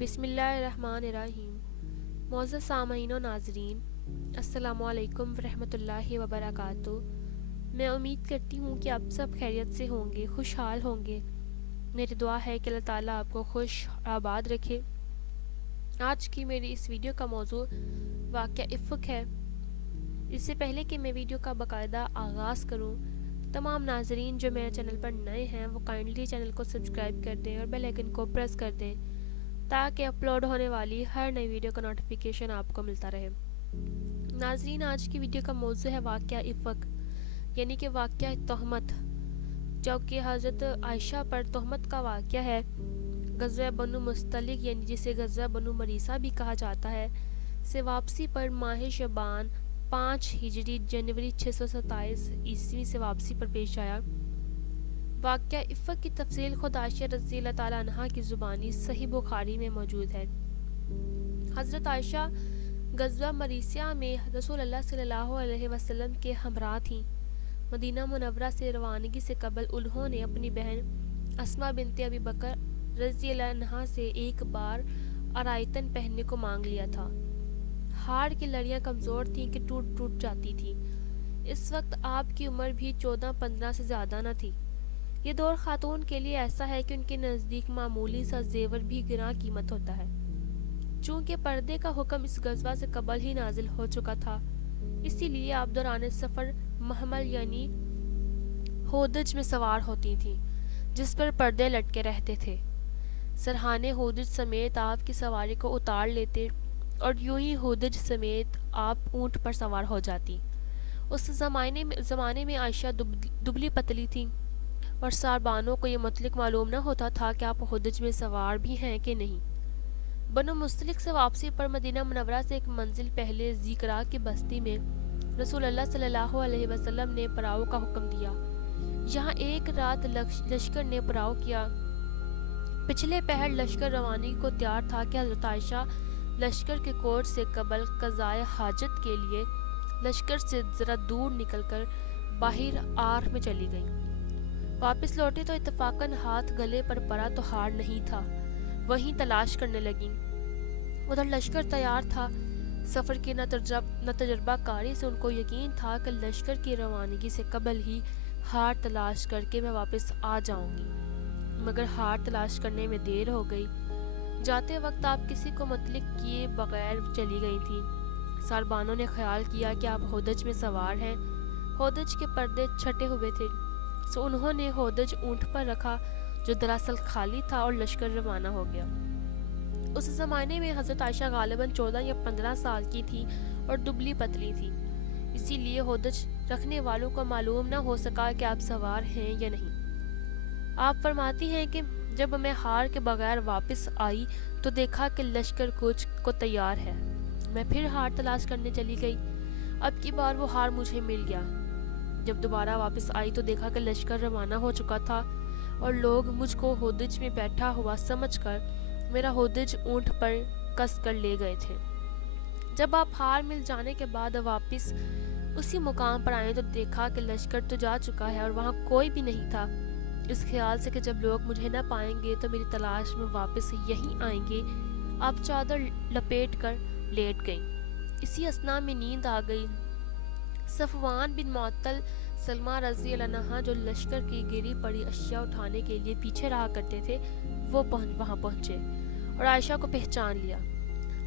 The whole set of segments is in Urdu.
بسم اللہ الرحمن الرحیم۔ معزز سامعین و ناظرین، السلام علیکم ورحمۃ اللہ وبرکاتہ۔ میں امید کرتی ہوں کہ آپ سب خیریت سے ہوں گے، خوشحال ہوں گے۔ میری دعا ہے کہ اللہ تعالیٰ آپ کو خوش آباد رکھے۔ آج کی میری اس ویڈیو کا موضوع واقعہ افق ہے۔ اس سے پہلے کہ میں ویڈیو کا باقاعدہ آغاز کروں، تمام ناظرین جو میرے چینل پر نئے ہیں وہ کائنڈلی چینل کو سبسکرائب کر دیں اور بیل آئیکن کو پریس کر دیں تاکہ اپلوڈ ہونے والی ہر نئی ویڈیو کا نوٹیفیکیشن آپ کو ملتا رہے۔ ناظرین، آج کی ویڈیو کا موضوع ہے واقعہ افق، یعنی کہ واقعہ تہمت، جو کہ حضرت عائشہ پر تہمت کا واقعہ ہے۔ غزوہ بنو مستلق، یعنی جسے غزوہ بنو مریثہ بھی کہا جاتا ہے، سے واپسی پر ماہ شعبان 5 ہجری جنوری 627 عیسوی سے واپسی پر پیش آیا۔ واقعہ افق کی تفصیل خود عائشہ رضی اللہ تعالیٰ عنہا کی زبانی صحیح بخاری میں موجود ہے۔ حضرت عائشہ غزوہ مریثیہ میں رسول اللہ صلی اللہ علیہ وسلم کے ہمراہ تھیں۔ مدینہ منورہ سے روانگی سے قبل انہوں نے اپنی بہن اسماء بنت ابی بکر رضی اللہ عنہا سے ایک بار آرائتن پہننے کو مانگ لیا تھا۔ ہاڑ کی لڑیاں کمزور تھیں کہ ٹوٹ ٹوٹ جاتی تھیں۔ اس وقت آپ کی عمر بھی 14-15 سے زیادہ نہ تھی۔ یہ دور خاتون کے لیے ایسا ہے کہ ان کے نزدیک معمولی سا زیور بھی گراں قیمت ہوتا ہے۔ چونکہ پردے کا حکم اس غزوہ سے قبل ہی نازل ہو چکا تھا، اسی لیے آپ دوران سفر محمل یعنی ہودج میں سوار ہوتی تھیں، جس پر پردے لٹکے رہتے تھے۔ سرہانے ہودج سمیت آپ کی سواری کو اتار لیتے اور یوں ہی ہودج سمیت آپ اونٹ پر سوار ہو جاتی۔ اس زمانے میں عائشہ دبلی پتلی تھیں اور ساربانوں کو یہ مطلق معلوم نہ ہوتا تھا کہ آپ ہودج میں سوار بھی ہیں کہ نہیں۔ بنو مستلق سے واپسی پر مدینہ منورہ سے ایک منزل پہلے ذکرا کی بستی میں رسول اللہ صلی اللہ علیہ وسلم نے پڑاؤ کا حکم دیا۔ یہاں ایک رات لشکر نے پڑاؤ کیا۔ پچھلے پہر لشکر روانگی کو تیار تھا کہ حضرت عائشہ لشکر کے کوچ سے قبل قضائے حاجت کے لیے لشکر سے ذرا دور نکل کر باہر آر میں چلی گئیں۔ واپس لوٹے تو اتفاقاً ہاتھ گلے پر پڑا تو ہار نہیں تھا، وہیں تلاش کرنے لگیں۔ ادھر لشکر تیار تھا۔ سفر کی نہ تجربہ کاری سے ان کو یقین تھا کہ لشکر کی روانگی سے قبل ہی ہار تلاش کر کے میں واپس آ جاؤں گی، مگر ہار تلاش کرنے میں دیر ہو گئی۔ جاتے وقت آپ کسی کو مطلق کیے بغیر چلی گئی تھیں۔ ساربانوں نے خیال کیا کہ آپ ہودج میں سوار ہیں۔ ہودج کے پردے چھٹے ہوئے تھے، سو انہوں نے ہودج اونٹ پر رکھا جو دراصل خالی تھا اور لشکر روانہ ہو گیا۔ اس زمانے میں حضرت عائشہ غالباً 14 یا 15 سال کی تھی اور دبلی پتلی تھی، اسی لیے ہودج رکھنے والوں کو معلوم نہ ہو سکا کہ آپ سوار ہیں یا نہیں۔ آپ فرماتی ہیں کہ جب میں ہار کے بغیر واپس آئی تو دیکھا کہ لشکر کوچ کو تیار ہے۔ میں پھر ہار تلاش کرنے چلی گئی۔ اب کی بار وہ ہار مجھے مل گیا۔ جب دوبارہ واپس آئی تو دیکھا کہ لشکر روانہ ہو چکا تھا اور لوگ مجھ کو ہودج میں بیٹھا ہوا سمجھ کر میرا ہودج اونٹ پر کس کر لے گئے تھے۔ جب آپ ہار مل جانے کے بعد واپس اسی مقام پر آئے تو دیکھا کہ لشکر تو جا چکا ہے اور وہاں کوئی بھی نہیں تھا۔ اس خیال سے کہ جب لوگ مجھے نہ پائیں گے تو میری تلاش میں واپس یہیں آئیں گے، آپ چادر لپیٹ کر لیٹ گئیں۔ اسی اثناء میں نیند آ گئی۔ صفوان بن معطل سلمہ رضی اللہ عنہ جو لشکر کی گری پڑی اشیاء اٹھانے کے لیے پیچھے رہا کرتے تھے، وہ وہاں پہنچے اور عائشہ کو پہچان لیا۔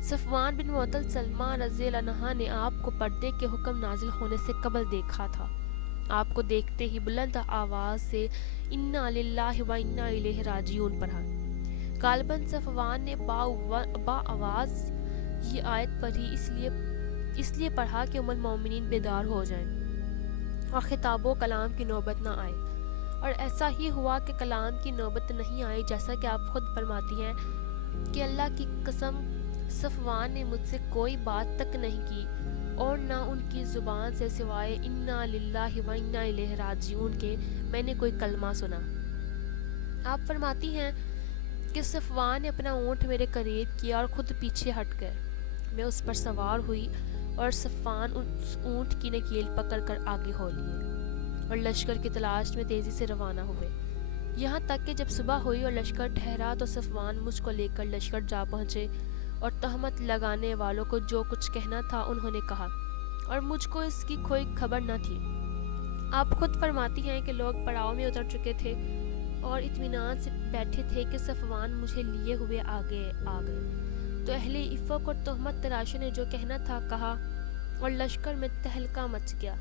صفوان بن معطل سلمہ رضی اللہ عنہ نے آپ کو پردے کے حکم نازل ہونے سے قبل دیکھا تھا۔ آپ کو دیکھتے ہی بلند آواز سے انا للہ و انا الیہ راجعون پڑھا۔ غالباً صفوان نے با آواز یہ آیت پڑھی، اس لیے پڑھا کہ ام المومنین بیدار ہو جائیں اور خطاب و کلام کی نوبت نہ آئے، اور ایسا ہی ہوا کہ کلام کی نوبت نہیں آئی، جیسا کہ آپ خود فرماتی ہیں کہ اللہ کی قسم صفوان نے مجھ سے کوئی بات تک نہیں کی اور نہ ان کی زبان سے سوائے انا للہ و انا الیہ راجعون کے میں نے کوئی کلمہ سنا۔ آپ فرماتی ہیں کہ صفوان نے اپنا اونٹ میرے قریب کیا اور خود پیچھے ہٹ گئے۔ میں اس پر سوار ہوئی اور صفوان اس اونٹ کی نکیل پکڑ کر آگے ہو لیے اور لشکر کی تلاش میں تیزی سے روانہ ہوئے۔ یہاں تک کہ جب صبح ہوئی اور لشکر ٹھہرا تو صفوان مجھ کو لے کر لشکر جا پہنچے اور تہمت لگانے والوں کو جو کچھ کہنا تھا انہوں نے کہا، اور مجھ کو اس کی کوئی خبر نہ تھی۔ آپ خود فرماتی ہیں کہ لوگ پڑاؤ میں اتر چکے تھے اور اطمینان سے بیٹھے تھے کہ صفوان مجھے لیے ہوئے آگے آ گئے، تو اہل افق اور تہمت تراشوں نے جو کہنا تھا کہا اور لشکر میں تہلکہ مچ گیا۔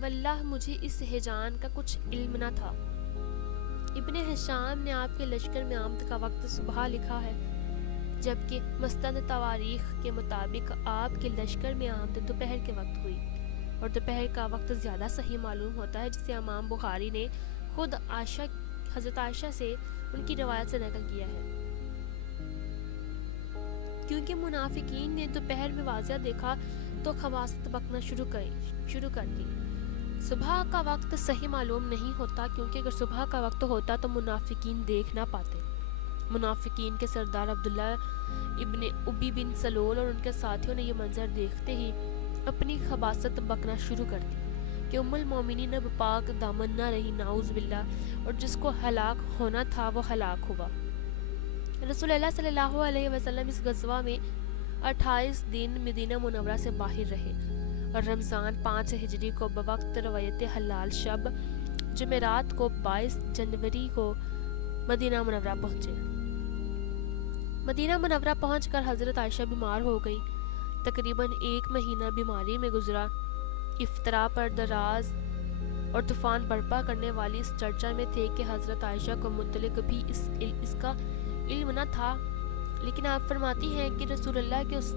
واللہ مجھے اس ہیجان کا کچھ علم نہ تھا۔ ابن ہشام نے آپ کے لشکر میں آمد کا وقت صبح لکھا ہے، جبکہ مستند تواریخ کے مطابق آپ کے لشکر میں آمد دوپہر کے وقت ہوئی، اور دوپہر کا وقت زیادہ صحیح معلوم ہوتا ہے، جسے امام بخاری نے خود حضرت عائشہ سے ان کی روایت سے نقل کیا ہے، کیونکہ منافقین نے دوپہر میں واضح دیکھا تو خباثت بکنا شروع کر دی۔ صبح کا وقت صحیح معلوم نہیں ہوتا، کیونکہ اگر صبح کا وقت ہوتا تو منافقین دیکھ نہ پاتے۔ منافقین کے سردار عبداللہ ابن ابی بن سلول اور ان کے ساتھیوں نے یہ منظر دیکھتے ہی اپنی خباثت بکنا شروع کر دی کہ ام المومنین اب پاک دامن نہ رہی، نعوذ باللہ، اور جس کو ہلاک ہونا تھا وہ ہلاک ہوا۔ رسول اللہ صلی اللہ علیہ وسلم اس غزوہ میں 28 دن مدینہ منورہ سے باہر رہے، اور رمضان 5 ہجری کو بوقت رویت حلال شب جمعرات کو 22 جنوری کو مدینہ منورہ پہنچے۔ مدینہ منورہ پہنچ کر حضرت عائشہ بیمار ہو گئی۔ تقریباً 1 مہینہ بیماری میں گزرا۔ افطرا پر دراز اور طوفان برپا کرنے والی اس چرچا میں تھے کہ حضرت عائشہ کو متعلق بھی اس کا علم نہ تھا، لیکن آپ فرماتی ہیں کہ رسول اللہ کے اس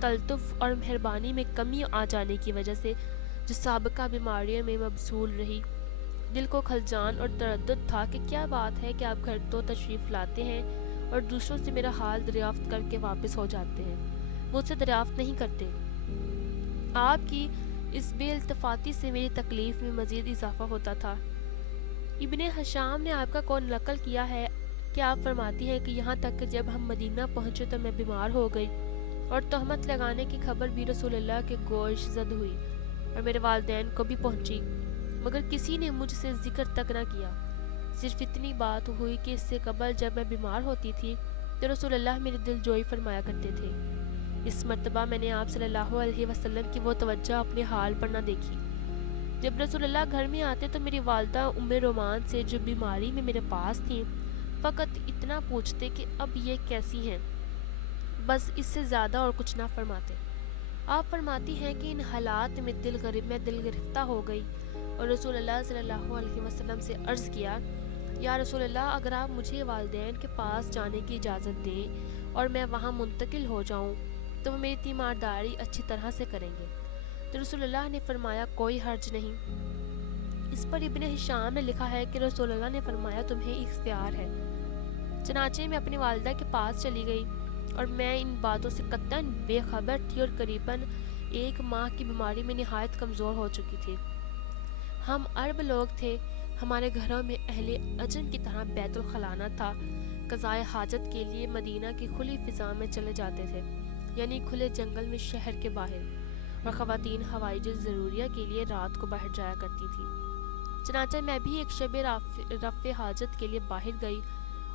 تلطف اور مہربانی میں کمی آ جانے کی وجہ سے جو سابقہ بیماریوں میں مبسول رہی، دل کو خلجان اور تردد تھا کہ کیا بات ہے کہ آپ گھر تو تشریف لاتے ہیں اور دوسروں سے میرا حال دریافت کر کے واپس ہو جاتے ہیں، مجھ سے دریافت نہیں کرتے۔ آپ کی اس بے التفاتی سے میری تکلیف میں مزید اضافہ ہوتا تھا۔ ابن ہشام نے آپ کا قول نقل کیا ہے کہ آپ فرماتی ہیں کہ یہاں تک کہ جب ہم مدینہ پہنچے تو میں بیمار ہو گئی، اور تہمت لگانے کی خبر بھی رسول اللہ کے گوش زد ہوئی اور میرے والدین کو بھی پہنچی، مگر کسی نے مجھ سے ذکر تک نہ کیا۔ صرف اتنی بات ہوئی کہ اس سے قبل جب میں بیمار ہوتی تھی تو رسول اللہ میری دل جوئی فرمایا کرتے تھے۔ اس مرتبہ میں نے آپ صلی اللہ علیہ وسلم کی وہ توجہ اپنے حال پر نہ دیکھی۔ جب رسول اللہ گھر میں آتے تو میری والدہ ام رومان سے جو بیماری میں میرے پاس تھیں فقط اتنا پوچھتے کہ اب یہ کیسی ہیں، بس اس سے زیادہ اور کچھ نہ فرماتے۔ آپ فرماتی ہیں کہ ان حالات میں دل گرفتہ ہو گئی اور رسول اللہ صلی اللہ علیہ وسلم سے عرض کیا، یا رسول اللہ، اگر آپ مجھے والدین کے پاس جانے کی اجازت دیں اور میں وہاں منتقل ہو جاؤں تو وہ میری تیمارداری اچھی طرح سے کریں گے۔ تو رسول اللہ نے فرمایا کوئی حرج نہیں۔ اس پر ابن ہشام نے لکھا ہے کہ رسول اللہ نے فرمایا تمہیں اختیار ہے۔ چنانچہ میں اپنی والدہ کے پاس چلی گئی اور میں ان باتوں سے قطعاً بے خبر تھی اور قریباً 1 ماہ کی بیماری میں نہایت کمزور ہو چکی تھی۔ ہم عرب لوگ تھے، ہمارے گھروں میں اہل عجم کی طرح بیت الخلا نہ تھا۔ قضائے حاجت کے لیے مدینہ کی کھلی فضا میں چلے جاتے تھے، یعنی کھلے جنگل میں شہر کے باہر، اور خواتین حوائج ضروریہ کے لیے رات کو باہر جایا کرتی تھی۔ چنانچہ میں بھی ایک شب رفع حاجت کے لیے باہر گئی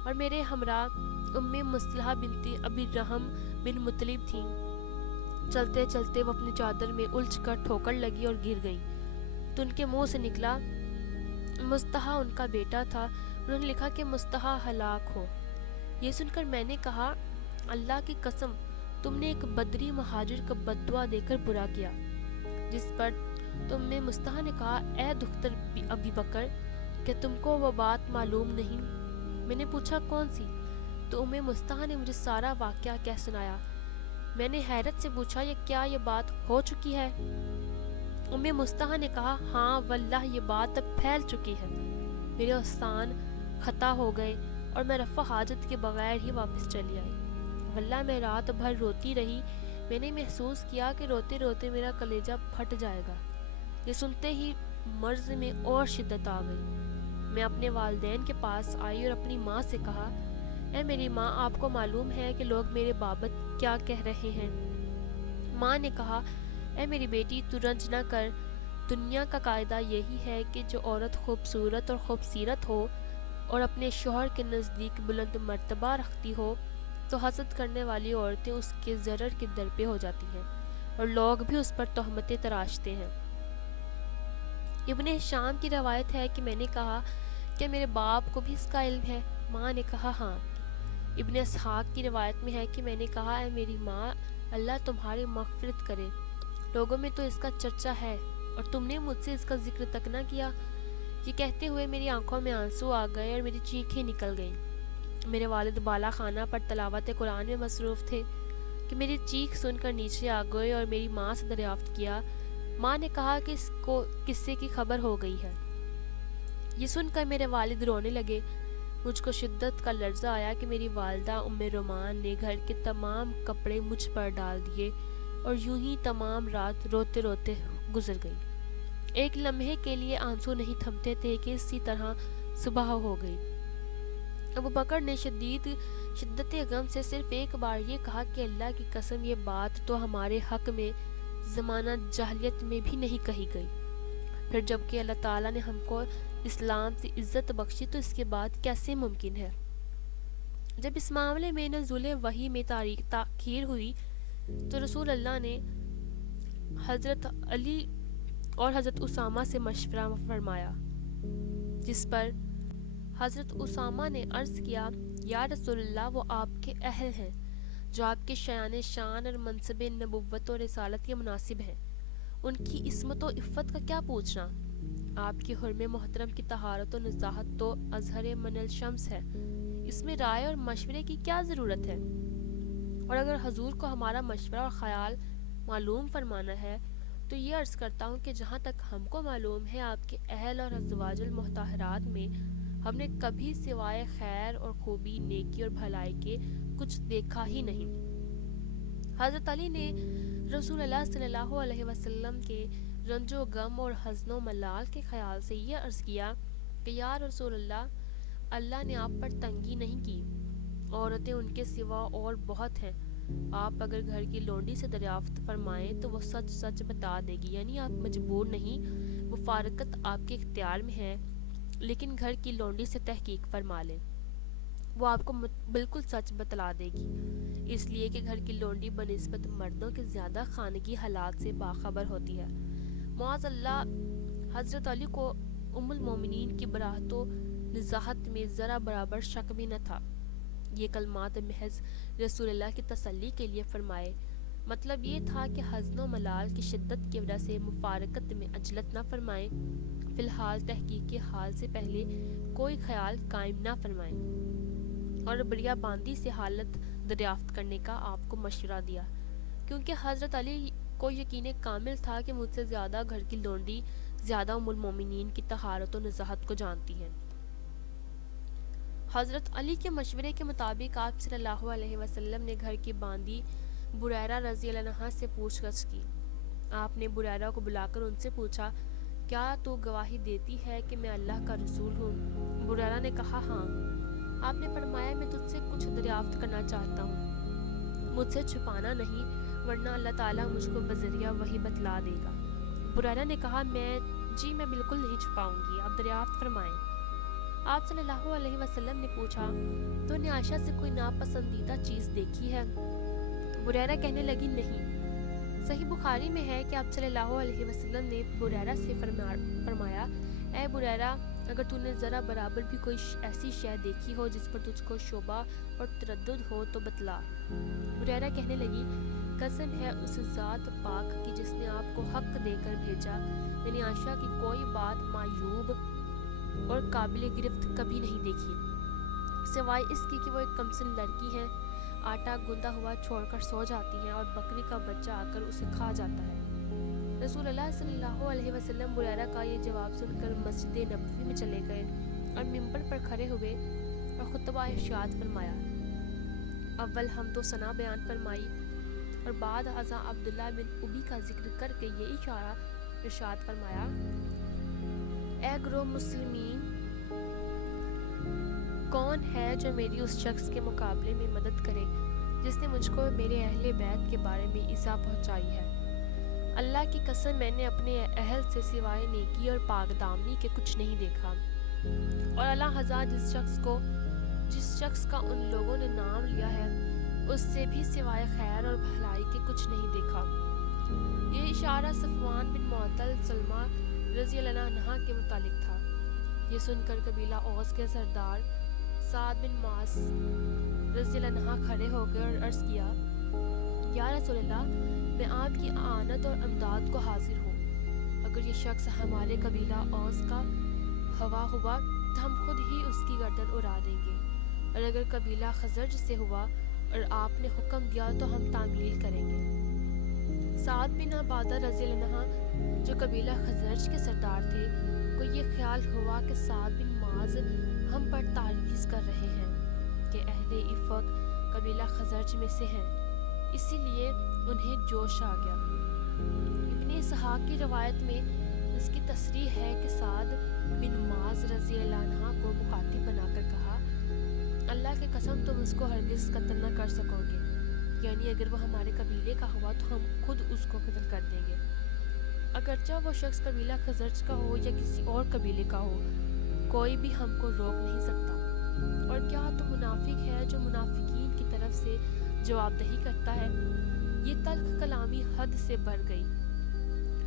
اور میرے ہمراہ ام مصلحہ بنت ابی رحم بن مطلب تھیں۔ چلتے چلتے وہ اپنی چادر میں الجھ کر ٹھوکر لگی اور گر گئی تو ان کے منہ سے نکلا مصطحہ ان کا بیٹا تھا۔ انہوں نے لکھا کہ مصطحہ ہلاک ہو۔ یہ سن کر میں نے کہا، اللہ کی قسم، تم نے ایک بدری مہاجر کو بددعا دے کر برا کیا۔ جس پر تم نے مصطحہ نے کہا، اے دختر ابی بکر، کہ تم کو وہ بات معلوم نہیں؟ میں نے پوچھا کون سی؟ تو مصطحہ نے مجھے سارا واقعہ کہہ سنایا۔ میں نے حیرت سے پوچھا، یہ بات ہو چکی ہے؟ مصطحہ نے کہا، ہاں واللہ یہ بات اب پھیل چکی ہے۔ میرے استان خطا ہو گئے اور میں رفع حاجت کے بغیر ہی واپس چلی آئی۔ واللہ میں رات بھر روتی رہی۔ میں نے محسوس کیا کہ روتے روتے میرا کلیجہ پھٹ جائے گا۔ یہ سنتے ہی مرض میں اور شدت آ گئی۔ میں اپنے والدین کے پاس آئی اور اپنی ماں سے کہا، اے میری ماں، آپ کو معلوم ہے کہ لوگ میرے بابت کیا کہہ رہے ہیں؟ ماں نے کہا، اے میری بیٹی، تو رنج نہ کر۔ دنیا کا قاعدہ یہی ہے کہ جو عورت خوبصورت اور خوبصیرت ہو اور اپنے شوہر کے نزدیک بلند مرتبہ رکھتی ہو تو حسد کرنے والی عورتیں اس کے ضرر کے در پہ ہو جاتی ہیں اور لوگ بھی اس پر تہمتیں تراشتے ہیں۔ ابن شام کی روایت ہے کہ میں نے کہا کہ میرے باپ کو بھی اس کا علم ہے؟ ماں نے کہا ہاں۔ ابن اسحاق کی روایت میں ہے کہ میں نے کہا اے میری ماں، اللہ تمہاری مغفرت کرے، لوگوں میں تو اس کا چرچا ہے اور تم نے مجھ سے اس کا ذکر تک نہ کیا۔ یہ کہتے ہوئے میری آنکھوں میں آنسو آ گئے اور میری چیخیں نکل گئیں۔ میرے والد بالا خانہ پر تلاوت قرآن میں مصروف تھے کہ میری چیخ سن کر نیچے آ گئے اور میری ماں سے دریافت کیا۔ ماں نے کہا کہ اس کو قصے کی خبر ہو گئی ہے۔ یہ سن کر میرے والد رونے لگے۔ مجھ کو شدت کا لرزہ آیا کہ میری والدہ ام رومان نے گھر کے تمام کپڑے مجھ پر ڈال دیے اور یوں ہی تمام رات روتے روتے گزر گئی۔ ایک لمحے کے لیے آنسو نہیں تھمتے تھے کہ اسی طرح صبح ہو گئی۔ ابو بکر نے شدت غم سے صرف ایک بار یہ کہا کہ اللہ کی قسم، یہ بات تو ہمارے حق میں زمانہ جاہلیت میں بھی نہیں کہی گئی۔ پھر جب کہ اللہ تعالیٰ نے ہم کو اسلام سے عزت بخشی تو اس کے بعد کیسے ممکن ہے؟ جب اس معاملے میں نزول وحی میں تاخیر ہوئی تو رسول اللہ نے حضرت علی اور حضرت اسامہ سے مشورہ فرمایا، جس پر حضرت اسامہ نے عرض کیا یا رسول اللہ، وہ آپ کے اہل ہیں جو آپ کے شایان شان اور منصب نبوت و رسالت کے مناسب ہیں، ان کی عصمت و عفت کا کیا پوچھنا؟ آپ کے حرم محترم کی طہارت و نزاہت تو اظہر من الشمس ہے، اس میں رائے اور مشورے کی کیا ضرورت ہے؟ اور اگر حضور کو ہمارا مشورہ اور خیال معلوم فرمانا ہے تو یہ عرض کرتا ہوں کہ جہاں تک ہم کو معلوم ہے آپ کے اہل اور ازواج المطہرات میں ہم نے کبھی سوائے خیر اور خوبی، نیکی اور بھلائی کے کچھ دیکھا ہی نہیں۔ حضرت علی نے رسول اللہ صلی اللہ علیہ وسلم کے رنج و غم اور حزن و ملال کے خیال سے یہ عرض کیا کہ یا رسول اللہ، اللہ نے آپ پر تنگی نہیں کی، عورتیں ان کے سوا اور بہت ہیں، آپ اگر گھر کی لونڈی سے دریافت فرمائیں تو وہ سچ سچ بتا دے گی، یعنی آپ مجبور نہیں، مفارقت آپ کے اختیار میں ہے، لیکن گھر کی لونڈی سے تحقیق فرما لیں، وہ آپ کو بالکل سچ بتلا دے گی، اس لیے کہ گھر کی لونڈی بنسبت مردوں کے زیادہ خانگی حالات سے باخبر ہوتی ہے۔ معاذ اللہ، حضرت علی کو ام المومنین کی براحت و نزاہت میں ذرا برابر شک بھی نہ تھا۔ یہ کلمات محض رسول اللہ کی تسلی کے لیے فرمائے، مطلب یہ تھا کہ حزن و ملال کی شدت کی وجہ سے مفارقت میں عجلت نہ فرمائیں، فی الحال تحقیق کے حال سے پہلے کوئی خیال قائم نہ فرمائیں، اور بڑیا باندی سے حالت دریافت کرنے کا آپ کو مشورہ دیا، کیونکہ حضرت علی کو یقین کامل تھا کہ مجھ سے زیادہ گھر کی لونڈی زیادہ ام المومنین کی طہارت و نزاہت کو جانتی ہے۔ حضرت علی کے مشورے کے مطابق آپ صلی اللہ علیہ وسلم نے گھر کی باندی بریرہ رضی اللہ عنہا سے پوچھ گچھ کی۔ آپ نے بریرہ کو بلا کر ان سے پوچھا، کیا تو گواہی دیتی ہے کہ میں اللہ کا رسول ہوں؟ بریرہ نے کہا ہاں۔ آپ نے فرمایا، میں تجھ سے کچھ دریافت کرنا چاہتا ہوں، مجھ سے چھپانا نہیں، ورنہ اللہ تعالیٰ مجھ کو بذریعہ وحی بتلا دے گا۔ بریرہ نے کہا میں بالکل نہیں چھپاؤں گی، آپ دریافت فرمائیں۔ آپ صلی اللہ علیہ وسلم نے پوچھا، تو نے عائشہ سے کوئی ناپسندیدہ چیز دیکھی ہے؟ بریرہ کہنے لگی نہیں۔ صحیح بخاری میں ہے کہ آپ صلی اللہ علیہ وسلم نے بریرہ سے فرمایا، اے بریرہ، اگر تو نے ذرا برابر بھی کوئی ایسی شے دیکھی ہو جس پر تجھ کو شبہ اور تردد ہو تو بتلا۔ بریرہ کہنے لگی، قسم ہے اس ذات پاک کی جس نے آپ کو حق دے کر بھیجا، میں نے عائشہ کی کوئی بات معیوب اور قابل گرفت کبھی نہیں دیکھی، سوائے اس کی کہ وہ ایک کمسن لڑکی ہے، آٹا گندا ہوا چھوڑ کر سو جاتی ہے اور بکری کا بچہ آ کر اسے کھا جاتا ہے۔ رسول اللہ صلی اللہ علیہ وسلم بریرہ کا یہ جواب سن کر مسجد نبوی میں چلے گئے اور منبر پر کھڑے ہوئے اور خطبہ ارشاد فرمایا۔ اول حمد و ثنا بیان فرمائی اور بعد ازاں عبداللہ بن ابی کا ذکر کر کے یہ اشارہ ارشاد فرمایا، اے گروہ مسلمین، کون ہے جو میری اس شخص کے مقابلے میں مدد کرے جس نے مجھ کو میرے اہل بیت کے بارے میں ایذا پہنچائی ہے؟ اللہ کی قسم، میں نے اپنے اہل سے سوائے نیکی اور پاک دامنی کے کچھ نہیں دیکھا۔ اور اللہ حضا جس شخص کا ان لوگوں نے نام لیا ہے اس سے بھی سوائے خیر اور بھلائی کے کچھ نہیں دیکھا۔ یہ اشارہ صفوان بن معطل سلمہ رضی اللہ عنہ کے متعلق تھا۔ یہ سن کر قبیلہ اوس کے سردار سعد بن معاذ رضی اللہ عنہ کھڑے ہو گئے اور عرض کیا، یا رسول اللہ، میں آپ کی اعانت اور امداد کو حاضر ہوں۔ اگر یہ شخص ہمارے قبیلہ اوس کا ہوا ہوا تو ہم خود ہی اس کی گردن اڑا دیں گے، اور اگر قبیلہ خزرج سے ہوا اور آپ نے حکم دیا تو ہم تعمیل کریں گے۔ سعد بن عبادہ رضی اللہ عنہ جو قبیلہ خزرج کے سردار تھے کو یہ خیال ہوا کہ سعد بن معاذ ہم پر تعریض کر رہے ہیں کہ اہل افق قبیلہ خزرج میں سے ہیں، اسی لیے انہیں جوش آ گیا۔ ابن اسحاق کی روایت میں اس کی تصریح ہے کہ سعد بن معاذ رضی اللہ عنہ کو مخاطب بنا کر کہا، اللہ کی قسم تم اس کو ہرگز قتل نہ کر سکو گے، یعنی اگر وہ ہمارے قبیلے کا ہوا تو ہم خود اس کو قتل کر دیں گے، اگرچہ وہ شخص قبیلہ خزرج کا ہو یا کسی اور قبیلے کا ہو، کوئی بھی ہم کو روک نہیں سکتا۔ اور کیا تو منافق ہے جو منافقین کی طرف سے جواب دہی کرتا ہے؟ یہ تلخ کلامی حد سے بڑھ گئی۔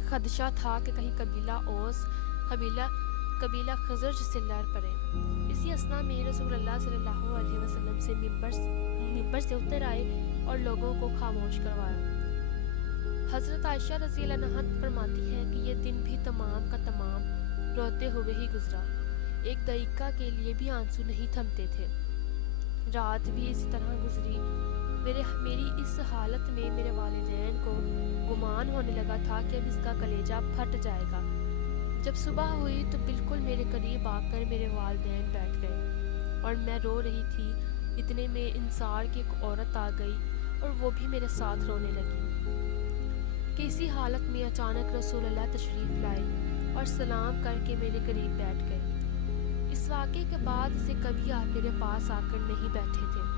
خدشہ تھا کہ کہیں قبیلہ اوس قبیلہ خزرج سے لڑ پڑے۔ اسی اثنا میں رسول اللہ صلی اللہ علیہ وسلم سے ممبر سے اتر آئے اور لوگوں کو خاموش کروایا۔ حضرت عائشہ رضی اللہ عنہا فرماتی ہیں کہ یہ دن بھی تمام کا تمام روتے ہوئے ہی گزرا، ایک دقیقہ کے لیے بھی آنسو نہیں تھمتے تھے۔ رات بھی اسی طرح گزری۔ میری اس حالت میں میرے والدین کو گمان ہونے لگا تھا کہ اب اس کا کلیجہ پھٹ جائے گا۔ جب صبح ہوئی تو بالکل میرے قریب آ کر میرے والدین بیٹھ گئے اور میں رو رہی تھی، اتنے میں انصار کی ایک عورت آ گئی اور وہ بھی میرے ساتھ رونے لگی کہ اسی حالت میں اچانک رسول اللہ تشریف لائے اور سلام کر کے میرے قریب بیٹھ گئے۔ اس واقعے کے بعد سے کبھی آپ میرے پاس آ کر نہیں بیٹھے تھے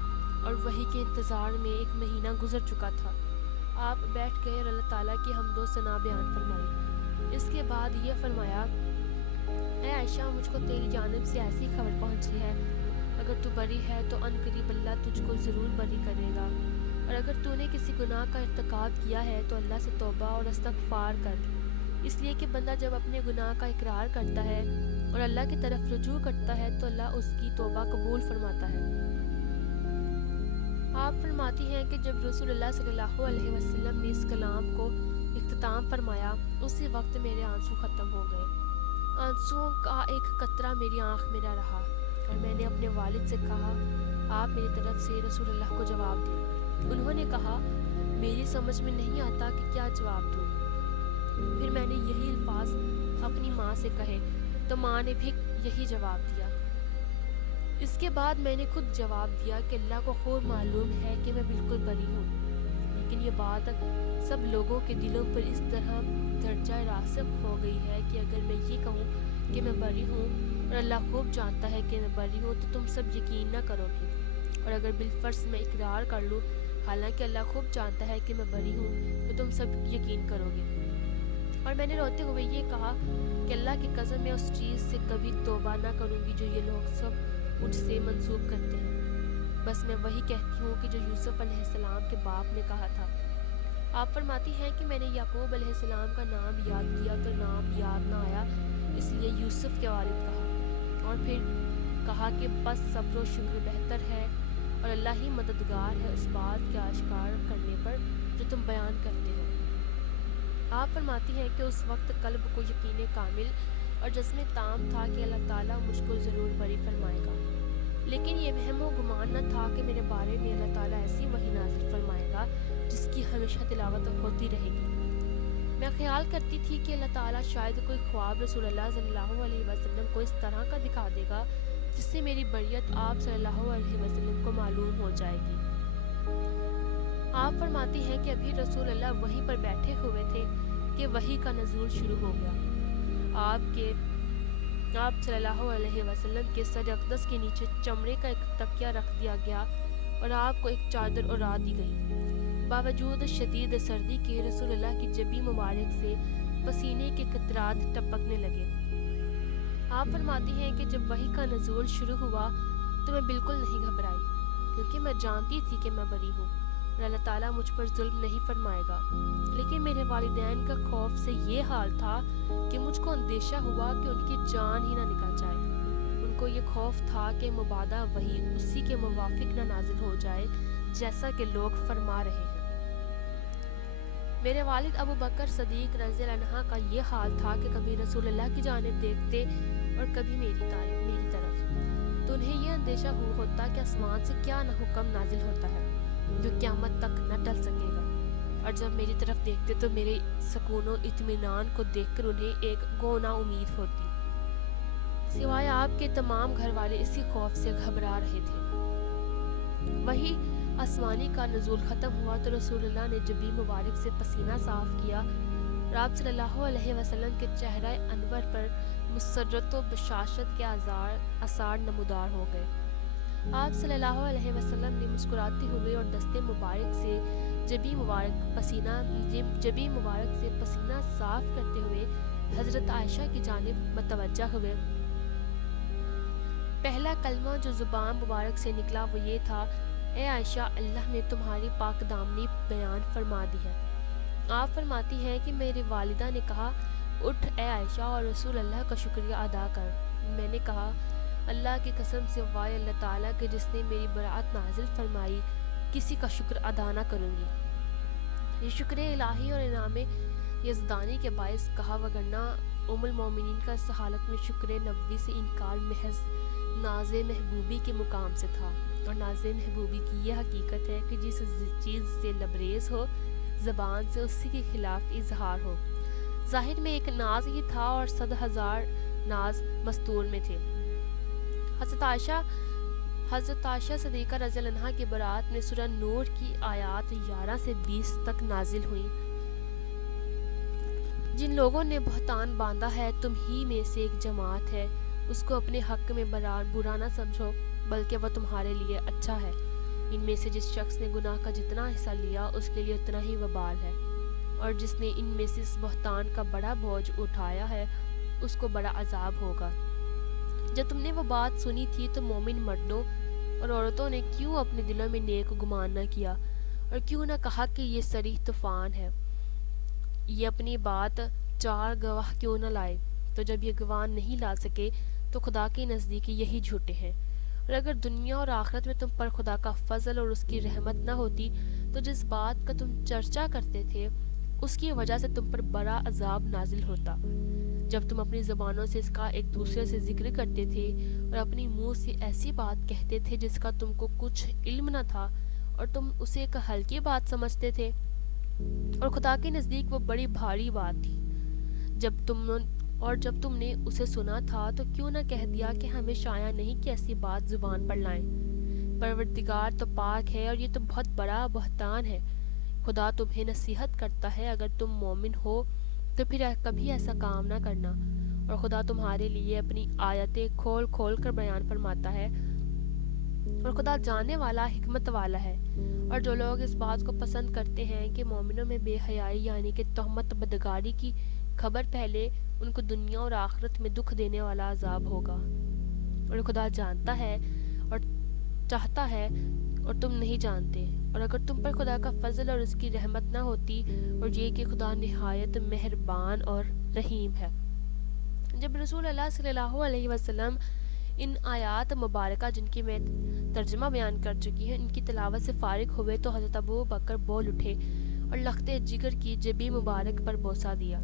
اور وہی کے انتظار میں 1 مہینہ گزر چکا تھا۔ آپ بیٹھ گئے اور اللہ تعالیٰ کی حمد و ثنا بیان فرمائی۔ اس کے بعد یہ فرمایا، اے عائشہ، مجھ کو تیری جانب سے ایسی خبر پہنچی ہے، اگر تو بری ہے تو ان قریب اللہ تجھ کو ضرور بری کرے گا، اور اگر تو نے کسی گناہ کا ارتکاب کیا ہے تو اللہ سے توبہ اور استغفار کر، اس لیے کہ بندہ جب اپنے گناہ کا اقرار کرتا ہے اور اللہ کی طرف رجوع کرتا ہے تو اللہ اس کی توبہ قبول فرماتا ہے۔ آپ فرماتی ہیں کہ جب رسول اللہ صلی اللہ علیہ وسلم نے اس کلام کو اختتام فرمایا، اسی وقت میرے آنسو ختم ہو گئے۔ آنسوؤں کا ایک قطرہ میری آنکھ میں نہ رہا اور میں نے اپنے والد سے کہا، آپ میری طرف سے رسول اللہ کو جواب دیں۔ انہوں نے کہا، میری سمجھ میں نہیں آتا کہ کیا جواب دوں۔ پھر میں نے یہی الفاظ اپنی ماں سے کہے تو ماں نے بھی یہی جواب دیا۔ اس کے بعد میں نے خود جواب دیا کہ اللہ کو خوب معلوم ہے کہ میں بالکل بری ہوں، لیکن یہ بات سب لوگوں کے دلوں پر اس طرح درجہ راسخ ہو گئی ہے کہ اگر میں یہ کہوں کہ میں بری ہوں اور اللہ خوب جانتا ہے کہ میں بری ہوں تو تم سب یقین نہ کرو گے، اور اگر بالفرض میں اقرار کر لوں حالانکہ اللہ خوب جانتا ہے کہ میں بری ہوں تو تم سب یقین کرو گے۔ اور میں نے روتے ہوئے یہ کہا کہ اللہ کی قسم میں اس چیز سے کبھی توبہ نہ کروں گی جو یہ لوگ سب مجھ سے منسوب کرتے ہیں، بس میں وہی کہتی ہوں کہ جو یوسف علیہ السلام کے باپ نے کہا تھا۔ آپ فرماتی ہیں کہ میں نے یعقوب علیہ السلام کا نام یاد کیا تو نام یاد نہ آیا، اس لیے یوسف کے والد کہا، اور پھر کہا کہ بس صبر و شکر بہتر ہے اور اللہ ہی مددگار ہے اس بات کے آشکار کرنے پر جو تم بیان کرتے ہو۔ آپ فرماتی ہیں کہ اس وقت قلب کو یقین کامل اور جزم تام تھا کہ اللہ تعالیٰ مجھ کو ضرور بری فرمائے گا، لیکن یہ وہم و گمان نہ تھا کہ میرے بارے میں اللہ تعالیٰ ایسی وحی نازل فرمائے گا جس کی ہمیشہ تلاوت ہوتی رہے گی۔ میں خیال کرتی تھی کہ اللہ تعالیٰ شاید کوئی خواب رسول اللہ صلی اللہ علیہ وسلم کو اس طرح کا دکھا دے گا جس سے میری بریت آپ صلی اللہ علیہ وسلم کو معلوم ہو جائے گی۔ آپ فرماتی ہیں کہ ابھی رسول اللہ وہیں پر بیٹھے ہوئے تھے کہ وحی کا نزول شروع ہو گیا۔ آپ صلی اللہ علیہ وسلم کے سر اقدس کے نیچے چمڑے کا ایک تکیہ رکھ دیا گیا اور آپ کو ایک چادر اڑا دی گئی۔ باوجود شدید سردی کے رسول اللہ کی جبین مبارک سے پسینے کے قطرات ٹپکنے لگے۔ آپ فرماتی ہیں کہ جب وحی کا نزول شروع ہوا تو میں بالکل نہیں گھبرائی، کیونکہ میں جانتی تھی کہ میں بری ہوں اور اللہ تعالیٰ مجھ پر ظلم نہیں فرمائے گا۔ لیکن میرے والدین کا خوف سے یہ حال تھا کہ مجھ کو اندیشہ ہوا کہ ان کی جان ہی نہ نکل جائے۔ ان کو یہ خوف تھا کہ مبادہ وحی اسی کے موافق نہ نازل ہو جائے جیسا کہ لوگ فرما رہے ہیں۔ میرے والد ابو بکر صدیق رضی اللہ عنہ کا یہ حال تھا کہ کبھی رسول اللہ کی جانب دیکھتے اور کبھی میری طرف، تو انہیں یہ اندیشہ ہوتا کہ آسمان سے کیا نہ حکم نازل ہوتا ہے جو قیامت تک نہ ٹل سکے گا، اور جب میری طرف دیکھتے تو میرے سکون و اطمینان کو دیکھ کر انہیں ایک گونا امید ہوتی۔ سوائے آپ کے تمام گھر والے اسی خوف سے گھبرا رہے تھے۔ وہی آسمانی کا نزول ختم ہوا تو رسول اللہ نے جبی مبارک سے پسینہ صاف کیا اور آپ صلی اللہ علیہ وسلم کے چہرہ انور پر مسرت و بشاشت کے آثار نمودار ہو گئے۔ آپ صلی اللہ علیہ وسلم نے مسکراتے ہوئے اور دستے مبارک سے جبی مبارک سے پسینہ صاف کرتے ہوئے حضرت عائشہ کی جانب متوجہ ہوئے۔ پہلا کلمہ جو زبان مبارک سے نکلا وہ یہ تھا: اے عائشہ، اللہ نے تمہاری پاک دامنی بیان فرما دی ہے۔ آپ فرماتی ہیں کہ میری والدہ نے کہا: اٹھ اے عائشہ اور رسول اللہ کا شکریہ ادا کر۔ میں نے کہا: اللہ کی قسم سے وائے اللہ تعالیٰ کے جس نے میری برات نازل فرمائی، کسی کا شکر ادا نہ کروں گی۔ یہ شکر الہی اور انعام یزدانی کے باعث کہا، وگرنہ ام المومنین کا اس حالت میں شکر نبوی سے انکار محض ناز محبوبی کے مقام سے تھا، اور ناز محبوبی کی یہ حقیقت ہے کہ جس چیز سے لبریز ہو زبان سے اسی کے خلاف اظہار ہو۔ ظاہر میں ایک ناز ہی تھا اور 100,000 ناز مستور میں تھے۔ حضرت عائشہ صدیقہ رضی اللہ عنہا کی برات میں سورہ نور کی آیات 11 سے 20 تک نازل ہوئیں۔ جن لوگوں نے بہتان باندھا ہے تم ہی میں سے ایک جماعت ہے، اس کو اپنے حق میں برا نہ سمجھو، بلکہ وہ تمہارے لیے اچھا ہے۔ ان میں سے جس شخص نے گناہ کا جتنا حصہ لیا اس کے لیے اتنا ہی وبال ہے، اور جس نے ان میں سے اس بہتان کا بڑا بوجھ اٹھایا ہے اس کو بڑا عذاب ہوگا۔ جب تم نے وہ بات سنی تھی تو مومن مردوں اور عورتوں نے کیوں اپنے دلوں میں نیک گمان نہ کیا، اور کیوں نہ کہا کہ یہ صریح طوفان ہے؟ یہ اپنی بات 4 گواہ کیوں نہ لائے؟ تو جب یہ گواہ نہیں لا سکے تو خدا کے نزدیک یہی جھوٹے ہیں۔ اور اگر دنیا اور آخرت میں تم پر خدا کا فضل اور اس کی رحمت نہ ہوتی تو جس بات کا تم چرچا کرتے تھے اس کی وجہ سے تم پر بڑا عذاب نازل ہوتا۔ جب تم اپنی زبانوں سے اس کا ایک دوسرے سے ذکر کرتے تھے اور اپنی منہ سے ایسی بات کہتے تھے جس کا تم کو کچھ علم نہ تھا اور تم اسے ایک ہلکی بات سمجھتے تھے، اور خدا کے نزدیک وہ بڑی بھاری بات تھی۔ جب تم نے اسے سنا تھا تو کیوں نہ کہہ دیا کہ ہمیں شایع نہیں کہ ایسی بات زبان پر لائیں۔ پروردگار تو پاک ہے اور یہ تو بہت بڑا بہتان ہے۔ خدا تمہیں نصیحت کرتا ہے، اگر تم مومن ہو تو پھر کبھی ایسا کام نہ کرنا، اور خدا تمہارے لیے اپنی آیتیں کھول کھول کر بیان فرماتا ہے، اور خدا جاننے والا حکمت والا ہے۔ اور جو لوگ اس بات کو پسند کرتے ہیں کہ مومنوں میں بے حیائی یعنی کہ تہمت بدکاری کی خبر پھیلے، ان کو دنیا اور آخرت میں دکھ دینے والا عذاب ہوگا۔ اور خدا جانتا ہے اور چاہتا ہے اور تم نہیں جانتے، اور اگر تم پر خدا کا فضل اور اس کی رحمت نہ ہوتی، اور یہ کہ خدا نہایت مہربان اور رحیم ہے۔ جب رسول اللہ صلی اللہ علیہ وسلم ان آیات مبارکہ جن کی میں ترجمہ بیان کر چکی ہوں ان کی تلاوت سے فارغ ہوئے تو حضرت ابو بکر بول اٹھے اور لخت جگر کی جبی مبارک پر بوسہ دیا۔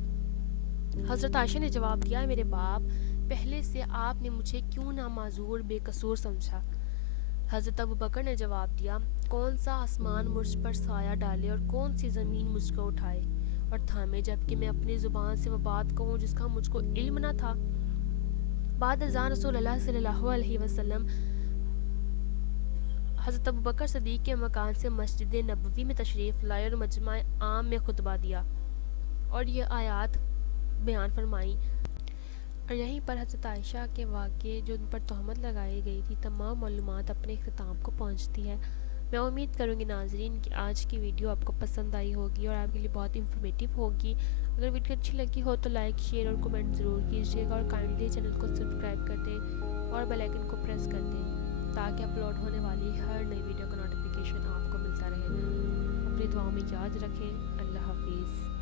حضرت عائشہ نے جواب دیا: میرے باپ، پہلے سے آپ نے مجھے کیوں نہ معذور بے قصور سمجھا؟ حضرت ابو بکر نے جواب دیا: کون سا آسمان مجھ پر سایہ ڈالے اور کون سی زمین مجھ کو اٹھائے اور تھامے، جبکہ میں اپنی زبان سے وہ بات کہوں جس کا مجھ کو علم نہ تھا۔ بعد ازاں رسول اللہ صلی اللہ علیہ وسلم حضرت ابو بکر صدیق کے مکان سے مسجد نبوی میں تشریف لائے اور مجمع عام میں خطبہ دیا اور یہ آیات بیان فرمائیں، اور یہیں پر حضرت عائشہ کے واقعے جو ان پر تہمت لگائی گئی تھی تمام معلومات اپنے اختتام کو پہنچتی ہے۔ میں امید کروں گی ناظرین کہ آج کی ویڈیو آپ کو پسند آئی ہوگی اور آپ کے لیے بہت انفارمیٹیو ہوگی۔ اگر ویڈیو اچھی لگی ہو تو لائک شیئر اور کمنٹ ضرور کیجیے گا، اور کائنڈلی چینل کو سبسکرائب کر دیں اور بیل آئکن کو پریس کر دیں تاکہ اپلوڈ ہونے والی ہر نئی ویڈیو کا نوٹیفیکیشن آپ کو ملتا رہے۔ اپنی دعاؤں میں یاد رکھیں۔ اللہ حافظ۔